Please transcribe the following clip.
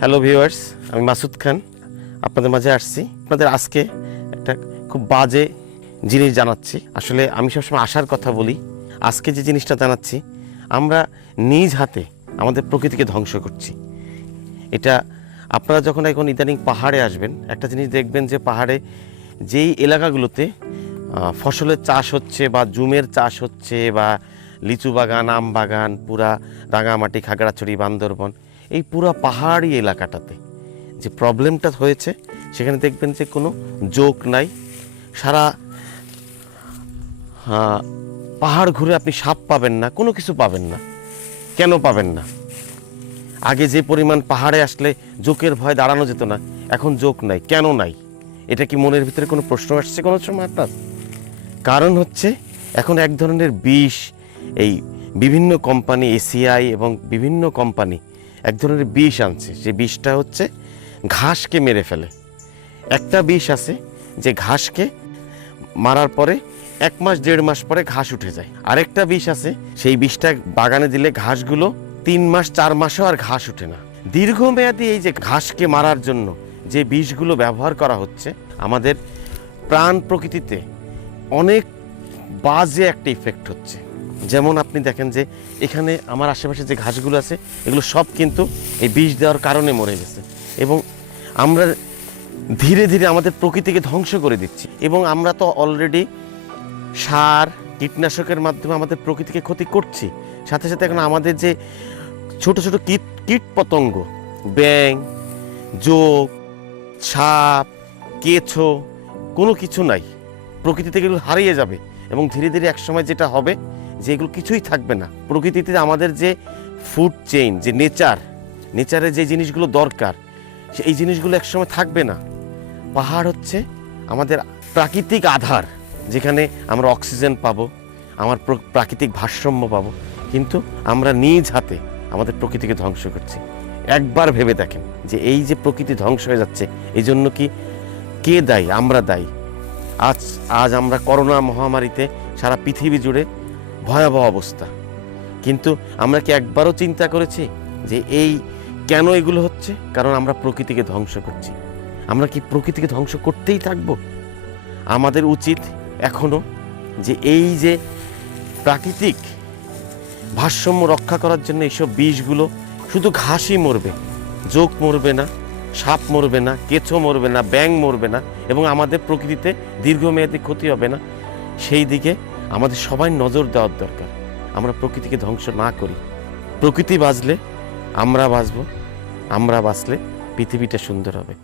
Hello viewers আমি মাসুদ খান। আপনাদের মাঝে আসছি। আপনাদের আজকে একটা খুব বাজে জিনিস জানাচ্ছি। আসলে আমি সবসময় আসার কথা বলি। আজকে যে জিনিসটা জানাচ্ছি, আমরা নিজ হাতে আমাদের প্রকৃতিকে ধ্বংস করছি। এটা আপনারা যখন এখন ইদানিং পাহাড়ে আসবেন, একটা জিনিস দেখবেন যে পাহাড়ে যেই এলাকাগুলোতে ফসলের চাষ হচ্ছে বা জুমের চাষ হচ্ছে বা লিচু বাগান, আম বাগান, পুরা রাঙামাটি, খাগড়াছড়ি, বান্দরবন এই পুরা পাহাড়ি এলাকাটাতে যে প্রবলেমটা হয়েছে, সেখানে দেখবেন যে কোনো জোক নাই। সারা পাহাড় ঘুরে আপনি সাপ পাবেন না, কোনো কিছু পাবেন না। কেন পাবেন না? আগে যে পরিমাণ পাহাড়ে আসলে জোকের ভয় দাঁড়ানো যেত না, এখন জোক নাই। কেন নাই? এটা কি মনের ভিতরে কোনো প্রশ্ন আসছে কোনো সময় আপনার? কারণ হচ্ছে, এখন এক ধরনের বিষ, এই বিভিন্ন কোম্পানি, এসিআই এবং বিভিন্ন কোম্পানি এক ধরনের বিষ আনছে। যে বিষটা হচ্ছে ঘাসকে মেরে ফেলে। একটা বিষ আছে যে ঘাসকে মারার পরে এক মাস, দেড় মাস পরে ঘাস উঠে যায়। আরেকটা বিষ আছে, সেই বিষটা বাগানে দিলে ঘাসগুলো তিন মাস, চার মাসও আর ঘাস উঠে না। দীর্ঘমেয়াদী এই যে ঘাসকে মারার জন্য যে বিষগুলো ব্যবহার করা হচ্ছে, আমাদের প্রাণ প্রকৃতিতে অনেক বাজে একটা ইফেক্ট হচ্ছে। যেমন আপনি দেখেন যে এখানে আমার আশেপাশে যে ঘাসগুলো আছে, এগুলো সব কিন্তু এই বিষ দেওয়ার কারণে মরে গেছে। এবং আমরা ধীরে ধীরে আমাদের প্রকৃতিকে ধ্বংস করে দিচ্ছি। এবং আমরা তো অলরেডি সার, কীটনাশকের মাধ্যমে আমাদের প্রকৃতিকে ক্ষতি করছি। সাথে সাথে এখন আমাদের যে ছোট ছোট কীট কীট পতঙ্গ ব্যাং যোগ সাপ, কেঁচো, কোনো কিছু নাই। প্রকৃতি থেকে হারিয়ে যাবে। এবং ধীরে ধীরে একসময় যেটা হবে যে এগুলো কিছুই থাকবে না। প্রকৃতিতে আমাদের যে ফুড চেইন যে নেচার নেচারে যে জিনিসগুলো দরকার এই জিনিসগুলো একসময় থাকবে না। পাহাড় হচ্ছে আমাদের প্রাকৃতিক আধার, যেখানে আমরা অক্সিজেন পাবো, আমার প্রাকৃতিক ভারসাম্য পাবো। কিন্তু আমরা নিজ হাতে আমাদের প্রকৃতিকে ধ্বংস করছি। একবার ভেবে দেখেন যে এই যে প্রকৃতি ধ্বংস হয়ে যাচ্ছে, এই জন্য কি কে দায়ী? আমরা দায়ী। আজ আজ আমরা করোনা মহামারীতে সারা পৃথিবী জুড়ে ভয়াবহ অবস্থা। কিন্তু আমরা কি একবারও চিন্তা করেছি যে এই কেন এগুলো হচ্ছে? কারণ আমরা প্রকৃতিকে ধ্বংস করছি। আমরা কি প্রকৃতিকে ধ্বংস করতেই থাকব? আমাদের উচিত এখনও যে এই যে প্রাকৃতিক ভারসাম্য রক্ষা করার জন্য এইসব বিষগুলো শুধু ঘাসই মরবে যোগ মরবে না, সাপ মরবে না, কেঁচো মরবে না ব্যাং মরবে না, এবং আমাদের প্রকৃতিতে দীর্ঘমেয়াদী ক্ষতি হবে না, সেই দিকে আমাদের সবাই নজর দেওয়ার দরকার। আমরা প্রকৃতিকে ধ্বংস না করি। প্রকৃতি বাঁচলে আমরা বাঁচব, আমরা বাঁচলে পৃথিবীটা সুন্দর হবে।